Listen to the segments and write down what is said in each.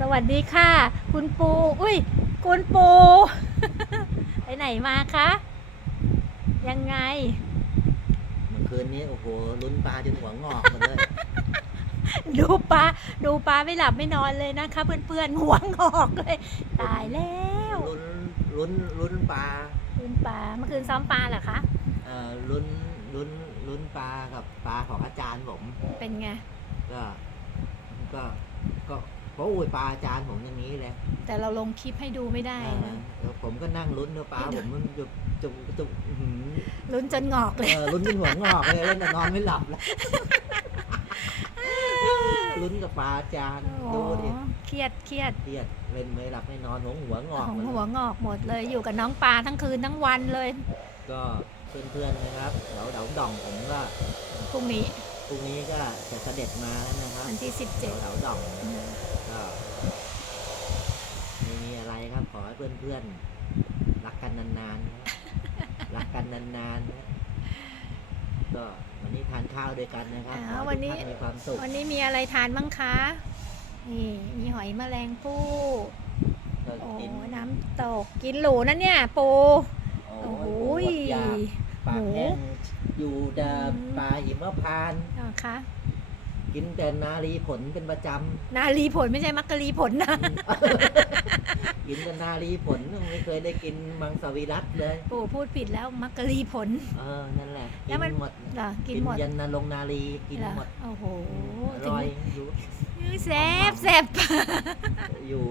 สวัสดีค่ะ คุณปู อุ้ย คุณปู ไปไหนมาคะ ยังไง เมื่อคืนนี้โอ้โหลุ้นปลาจนหัวงอกหมดเลย ดูปลา ดูปลาไม่หลับไม่นอนเลยนะคะ เพื่อนๆ หัวงอกเลย ตายแล้วลุ้นลุ้นลุ้นปลาลุ้นปลา เมื่อคืนซ้อมปลาเหรอคะเอ่อลุ้นลุ้นลุ้นปลากับปลาของอาจารย์ผม เป็นไง ก็ ก็ ก็ เพราะอุ้ยปลาอาจารย์ผมอย่างนี้เลยแต่เราลงคลิปให้ดูไม่ได้เออนะแล้วผมก็นั่งลุ้นว่าปลาผมมันจุกจุกจุกอื้อหือลุ้นจนงอกเลยเออลุ้นจนหัวงอกเลยเล่นแต่นอนไม่หลับแล้วลุ้นกับปลาอาจารย์โอ้ดูดิเครียดเครียดเครียดเล่นไม่หลับไม่นอนหัวหัวงอกของหมดเลยหัวงอกหมดเลยอยู่กับน้องปลาทั้งคืนทั้งวันเลย ก็เพื่อนๆนะครับเดาเดาด่องผมก็พรุ่งนี้พ รุ่งนี้ก็จะเสด็จมาแล้วนะครับวันที่สิบเจ็เดาดเดาด่องก็ไม่มีอะไรครับขอให้เพื่อนๆ รักกันนานๆนะรักกันนานๆนะก็วันนี้ทานข้าวด้วยกันนะครับขอให้ทุกท่านมีความสุขวันนี้มีอะไรทานบ้างคะนี่มีหอยแมลงภู่ก็โอ้กินน้ำตกกินหรูนะเนี่ยปูโอ้โอ้โหยอดอยากปากแห้ง อยู่แต่อืมปลาหิมพานต์นะคะกินแต่นารีผลเป็นประจำนาลีผลไม่ใช่มักกะลีผลนะกินกันนารีผลไม่เคยได้กินมังสวิรัตเลยปูพูดผิดแล้วมักกะลีผล เออนั่นแหละแล้กิวมันนหมดเหรอกินหมดยันนาลงนารีกินเหรอหมดโอ้โหอถึงร่อยอยู่ แซ่บแซ่บอยู่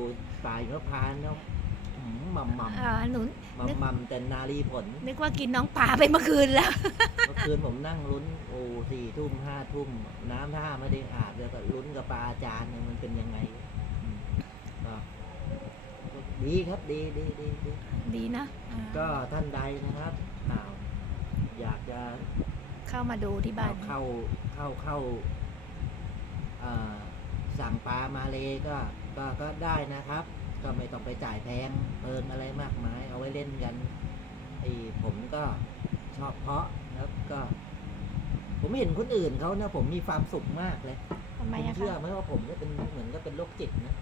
ป่ายมะพร้าวเนาะอืม หม่ำหม่อ่าหนุนำหม่ำหม่ำแต่นารีผล นึกว่ากินน้องป่าไปเมื่อคืนแล้ว เมื่อคืนผมนั่งลุ้นโอ้สี่ทุ่มห้าทุ่ม น้ำท่าไม่ได้อาบเลยก็ลุ้นกับปลาอาจารย์เนี่ยมันเป็นยังไงอืมก็ก็ดีครับดีดีดีดี ดีนะอ่าก็ท่านใดนะครับอ้าวอยากจะเข้ามาดูที่บ้าน เข้าเข้าเข้าเอ่อสั่งปลามาเลยก็ก็ก็ได้นะครับ ก็ไม่ต้องไปจ่ายแพงเปิงอะไรมากมาย เอาไว้เล่นกันไอ้ผมก็ชอบเพาะนะครับก็ ผมเห็นคนอื่นเขานะผมมีความสุขมากเลยทำไมคุณอะเชื่อคะไหมว่าผมเนี่ยเป็นเหมือนก็เป็นโรคจิตนะ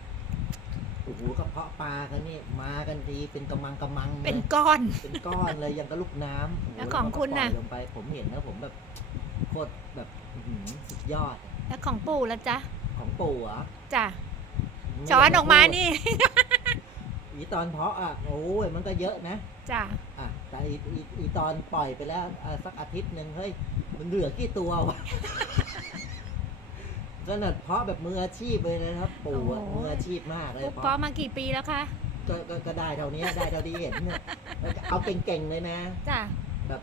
โอ้โหก็เพาะปลากันนี่มากันทีเป็นกำมังกำมังลย เป็นก้อน เป็นก้อนเลยยังกับลูกน้ำแล้วของคุณน่ะ ปล่อยลงไปผมเห็นแล้วผมแบบโคตรแบบอื้อหือสุดยอดแล้วของปู่ละจ๊ะของปู่เหรอจ้ะไม่ช้อนออกมาพูดนี่ อีตอนเพาะอะโอ้ยมันก็เยอะนะจ้ะอะแต่อีอีอีตอนปล่อยไปแล้วอะสักอาทิตย์หนึ่งเฮ้ยมันเหลือกี่ตัววะ ขนาดเพาะแบบมืออาชีพเลยนะครับปู่อะมืออาชีพมากเลยปุ๊บเพาะพอมากี่ปีแล้วคะก็ก็ก็ได้เท่านี้ได้เท่าที่เห็นเนี่ยแล้วก็เอาเก่งๆเลยนะ จ้ะแบบ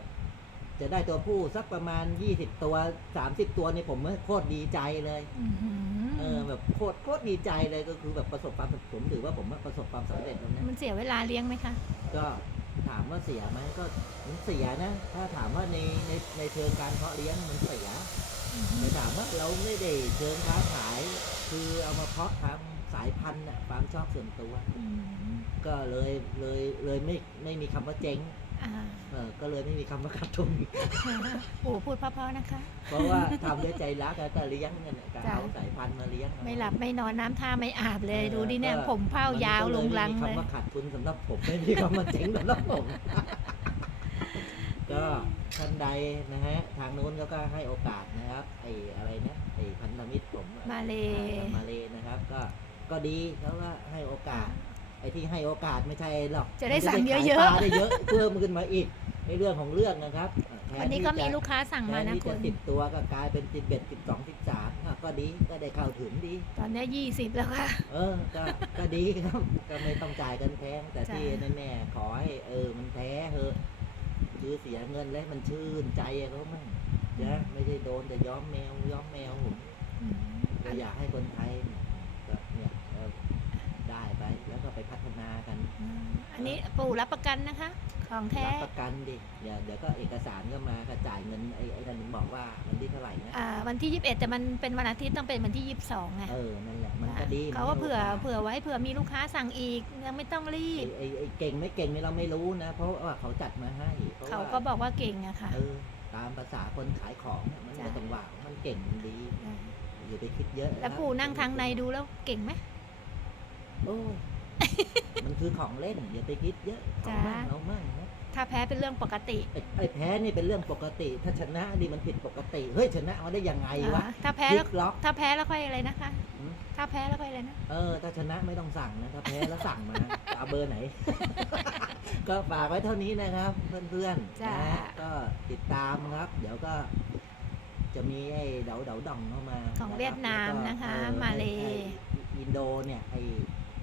จะได้ตัวผู้สักประมาณ 20 ตัว 30 ตัวนี่ผมโคตรดีใจเลยอื้อหืเออแบบโคตรโคตรดีใจเลยก็คือแบบประสบความผมถือว่าผมประสบความสำเร็จแล้วนะมันเสียเวลาเลี้ยงไหมคะ ก็ถามว่าเสียไหมก็มันเสียนะ ถ้าถามว่าในในในเชิงการเพาะเลี้ยงมันเสียอื้อหืแต่อถามว่าเราไม่ได้เชิงค้าขาย คือเอามาเพาะทำสายพันธุ์น่ะความชอบส่วนตัวอืมก็เลยเลยเลยไม่ไม่มีคำว่าเจ๊งอ่า เออก็เลยไม่มีคำว่าขาดทุนปู่พูดเพราะๆนะคะ เพราะว่าทำด้วยใจรักอะแต่เลี้ยงเนี่ยนะการจ้ะเอาสายพันธุ์มาเลี้ยงไม่หลับไม่นอนน้ำท่าไม่อาบเลยออดูดิเนี่ยก็ผมเผ้ายาวลงลังมันก็เลยไม่มีคำว่าขาดทุนสำหรับผมไม่มีคำว่าเจ๊งสำหรับผม ก็ท่านใดนะฮะทางนู้นเขาก็ให้โอกาสนะครับไอ้อะไรนะไอ้พันธมิตรผมอะมาเลอ่ามาเลนะครับ ก็ก็ดีเขาก็ให้โอกาส ไอ้ที่ให้โอกาสไม่ใช่หรอกจะได้สั่งมันเยขายอะๆปลาได้เยอะเพิ่มขึ้นมาอีกในเรื่องของเรื่องนะครับแทวันนี้ก็ที่มีจะลูกค้าสั่งแทมานนะที่คุจะณ สิบตัวก็กลายเป็นสิบเอ็ดสิบสองสิบสามก็ดีก็ได้เข้าถึงดี ตอนนี้ยี่สิบแล้วค่ะ เออ ก็ ก็ดีครับ ก็ไม่ต้องจ่ายกันแพง แต่จ้ะที่แน่ๆขอให้เออ มันแท้เหอะคือเสียเงินแล้วมันชื่นใจเขามั่งนะไม่ใช่โดนแต่ย้อมแมว ย้อมแมวผมอืมก็อยากให้คนไทยเนี่ยก็เนี่ยเออได้ไปแล้วก็ ไปพัฒนากันอืมอันนี้ปู่รับประกันนะคะ ของแท้ รับประกันดิเดี๋ยวเดี๋ยวก็เอกสารก็มาก็จ่ายเงินไอ้ไอ้นั่นถึงบอกว่าวันที่เท่าไหร่นะอ่า วันที่ 21 แต่มันเป็นวันอาทิตย์ต้องเป็นวันที่ 22ไงเออนั่นแหละมันก็ดีเขาก็มันให้เผื่อโกาสเผื่อไว้เผื่อมีลูกค้าสั่งอีกยังไม่ต้องรีไอ้บ ไอ้ไอ้เก่งไม่เก่งนี่เราไม่รู้นะ เพราะว่าเขาจัดมาให้พระเขาว่ก็บอกว่าเก่งอะค่ะ เออตามภาษาคนขายของเนี่ยมันจ้ะ ก็ต้องว่ามันเก่งมันดีอย่าไปคิดเยอะแล้วนะครับปู่นั่งทางในดูแล้วเก่งไหมโอ้ย มันคือของเล่นอย่าไปคิดเยอะเอาจ้ามั่งเอามั่งนะถ้าแพ้เป็นเรื่องปกติ ไอ้ไอ้แพ้นี่เป็นเรื่องปกติ ถ้าชนะนี่มันผิดปกติเฮ้ยชนะมาได้ยังไงวะอ่าถ้าแพ้พลิแล้วกล็อก ถ้าแพ้แล้วค่อยอะไรนะคะอืม ถ้าแพ้แล้วค่อยอะไรนะ เออ ถ้าชนะไม่ต้องสั่งนะถ้าแพ้แล้วสั่งมา จะเอาเบอร์ไหน ก็ฝากไว้เท่านี้นะครับ เพื่อนๆจ้านะก็ติดตามครับ เดี๋ยวก็ จะมีไอ้เดาเดาดองเข้ามาของะครับเวียดนามแล้วก็นะคะออมาเลไอ้อินโดเนี่ยไอ้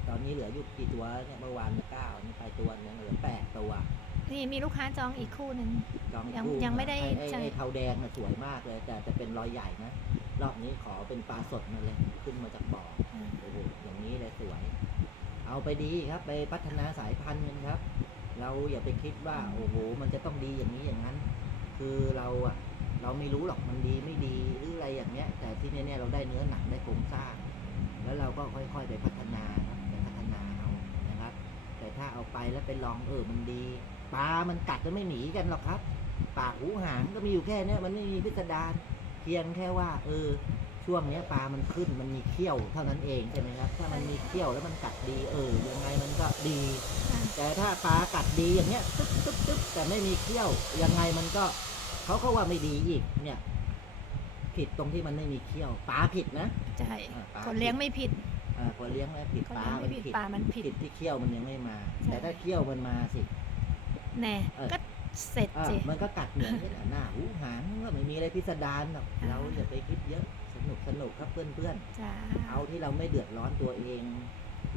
ตอนนี้เหลืออยู่กี่ตัวเนี่ยเมื่อวานเก้านี่ไปตัวนึงเหลือแปดตัวนี่มีลูกค้าจองอีกคู่หนึ่งจองยังคู่ยังไม่ได้อ้อ้ใช่ไอ้เทาแดงน่ะสวยมากเลย แต่จะเป็นรอยใหญ่นะรอบนี้ขอเป็นปลาสดมาเลยขึ้นมาจากบ่ออ่าโอ้โหอย่างนี้เลยสวย เอาไปดีครับ ไปพัฒนาสายพันธุ์กันครับ เราอย่าไปคิดว่าโอ้โหมันจะต้องดีอย่างนี้อย่างนั้น คือเราอะเราไม่รู้หรอกมันดีไม่ดีหรืออะไรอย่างเงี้ย แต่ที่แน่ๆเราได้เนื้อหนังได้โครงสร้าง แล้วเราก็ค่อยๆไปพัฒนา ถ้าเอาไปแล้วไปลองเออมันดีปลามันกัดจะไม่หนีกันหรอกครับ ปากหูหางก็มีอยู่แค่เนี้ยมันไม่มีพิสดารเพียงแค่ว่า เออ ช่วงเนี้ยปลามันขึ้นมันมีเขี้ยวเท่านั้นเองใช่ไหมครับ ถ้ามันมีเขี้ยวแล้วมันกัดดีเออยังไงมันก็ดีค่ะแต่ถ้าปลากัดดีอย่างเงี้ยตึ๊บตึ๊บตึ๊บแต่ไม่มีเขี้ยวยังไงมันก็เขาก็ว่าไม่ดีอีกเนี่ย ผิดตรงที่มันไม่มีเขี้ยวปลาผิดนะใช่อ่าปลาคนเลี้ยงไม่ผิด อ่าคนเลี้ยงไม่ผิดคนปลาเลี้ยงมัไม่นผิดผิดปลา มันผิดผิดที่เขี้ยวมันยังไม่มาใช่แต่ถ้าเขี้ยวมันมาสิ แน่เออก็เสร็จอ่าสิมันก็กัดเหมือนกันอะหน้าหูหางก็ไม่มีอะไรพิสดารหรอกอ่าเราอย่าไปคิดเยอะ สนุกสนุกครับเพื่อนๆจ้าเอาที่เราไม่เดือดร้อนตัวเอง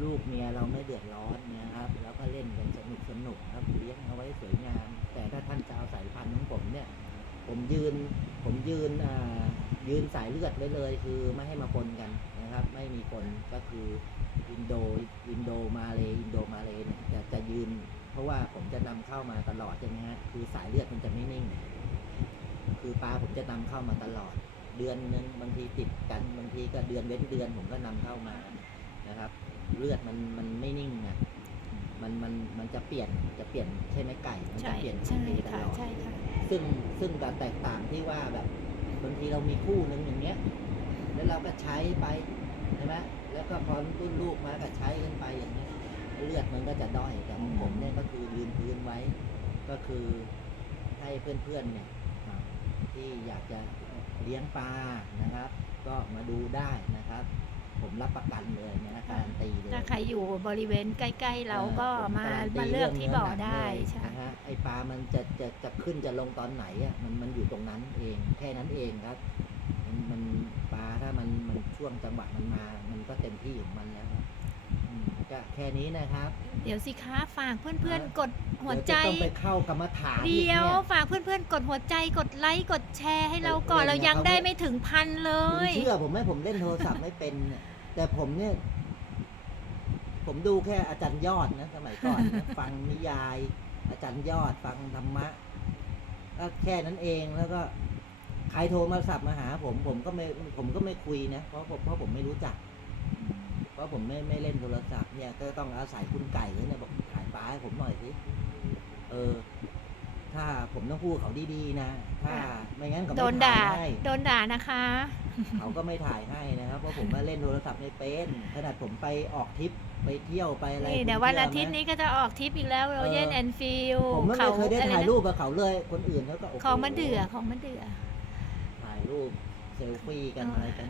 ลูกเมียเราไม่เดือดร้อนนะครับ แล้วก็เล่นกันสนุกสนุกครับเลี้ยงเอาไว้สวยงาม แต่ถ้าท่านจะเอาสายพันธุ์ของผมเนี่ย ผมยืน ผมยืนอ่ายืนสายเลือดไว้เลย คือไม่ให้มาปนกัน นะครับ ไม่มีปนก็คืออินโดอินโดมาเลอินโดมาเลเนี่ยจะจะยืน เพราะว่าผมจะนำเข้ามาตลอดใช่ไหมฮะคือสายเลือดมันจะไม่นิ่ง คือปลาผมจะนำเข้ามาตลอด เดือนหนึ่งบางทีติดกันบางทีก็เดือนเว้นเดือนผมก็นำเข้ามานะครับ เลือดมันมันไม่นิ่งนะมันมันมันจะเปลี่ยนจะเปลี่ยนใช่ไหมไก่ มันใช่จะเปลี่ยนใช่ปีตค่ะลอดใช่ค่ะซึ่งซึ่งก็แตกต่างที่ว่าแบบบางทีเรามีคู่หนึ่งอย่างเงี้ย แล้วเราก็ใช้ไปใช่ไหมแล้วก็พอรุ่นลูกมาก็ใช้กันไปอย่างเงี้ยเลือดมันก็จะด้อยแต่ของผมเนี่ยก็คือยืนพื้นไว้ ก็คือให้เพื่อนๆเนี่ยอ่าที่อยากจะเลี้ยงปลานะครับ ก็มาดูได้นะครับ ผมรับประกันเลยนะการันตีเลยถ้าใครอยู่บริเวณใกล้ ๆ เราก็ออมาผรนตีมาเลือกที่บ่อรื่งได้เนื้อหนังเลยใช่นะฮะไอปลามันจะจะจะขึ้นจะลงตอนไหนอะมันมันอยู่ตรงนั้นเองแค่นั้นเองครับมันมัน ปลาถ้ามันมันช่วงจังหวะมันมา มันก็เต็มที่ของมันแล้วครับอืมก็แค่นี้นะครับเดี๋ยวสิคะฝากเพื่อนอะๆกดหัวใจ เดี๋ยจะต้องไปเข้ากรรมฐานอีกเดียวนี่ฝากเพื่อนๆ กดหัวใจกดไลค์กดแชร์ให้เราก่อนเออเรายังเขาได้ไม่ไม่ถึงพันเลคุณย เชื่อผมไหมผมเล่นโทรศัพท์ไม่เป็นเนี่ยแต่ผมเนี่ย ผมดูแค่อาจารย์ยอดนะสมัยก่อนนะ ฟังนิยาย อาจารย์ยอดฟังธรรมะก็แค่นั้นเองแล้วก็ ใครโทรมาสับมาหาผมผมก็ไม่ผมก็ไม่คุยนะเพราะผมเพราะผมไม่รู้จัก เพราะผมไม่ไม่เล่นโทรศัพท์เนี่ยก็ต้องอาศัยคุณไก่เลยเนี่ยบอกขายปลาให้ผมหน่อยสิเออ ถ้าผมต้องพูดเขาดีๆนะถ้าไม่งั้นเขาโดไม่นถ่าด่ายให้โดนด่านะคะ เขาก็ไม่ถ่ายให้นะครับเพราะผมมาเล่นโทรศัพท์ไม่เป็นขนาดผมไปออกทริปไปเที่ยวไปอะไรนี่คุณเดี๋ยววันชื่อาทิตย์ไหม นี้ก็จะออกทริปอีกแล้วโรเยนเออ แอนฟิลผมไม่เขาเคยได้อะไรถ่ายนะรูปกับเขาเลยคนอื่นเขาก็โอ้โหเขามันเดือของมันเดือถ่าย รูปเซลฟี่กันเออออะไรกัน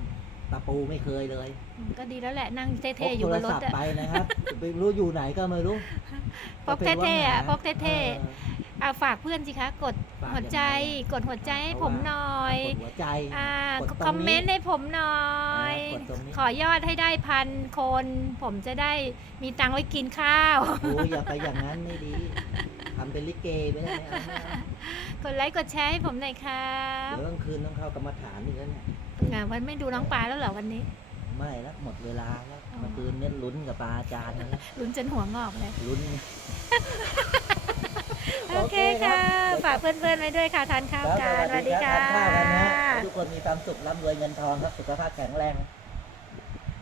ตะปูไม่เคยเลยอืมก็ดีแล้วแหละนั่งพเท่กๆอโทยู่บรนรศัถพท์อะ ไปนะครับไปรู้อยู่ไหนก็ไม่รู้พกเท่ๆอะพกเท่เออๆเอาฝากเพื่อนสิคะ กดฝากหัวใจ ยังไงอะกดหัวใจให้ผมหน่อย กดหัวใจ อ่า กดตรงนี้คอมเมนต์ให้ผมหน่อย อ่ากดตรงนี้ ขอยอดให้ได้พันคน ผมจะได้มีตังค์ไว้กินข้าว โอ้ยอย่าไปอย่างนั้นไม่ดี ทำเป็นลิเกไม่ได้ไม่เอาไม่เอากดไลค์กดแชร์ให้ผมหน่อยครับเดี๋ยวกลางคืนต้องเข้ากรรมฐานอีกแล้วเนี่ยงานวันไม่ดูน้องปลาแล้วเหรอวันนี้ ไม่แล้วหมดเวลาแล้วอ๋อเมื่อคืนเนี่ยลุ้นกับปลาอาจารย์นะลุ้นจนหัวงอกเลยลุ้น โอเคค่ะ ฝากเพื่อนๆไว้ด้วยค่ะทานข้าวกันสวัสดีครัค่ะบทานข้าวกันนะทุกคนมีความสุขร่ำรวยเงินทองครับ สุขภาพแข็งแรง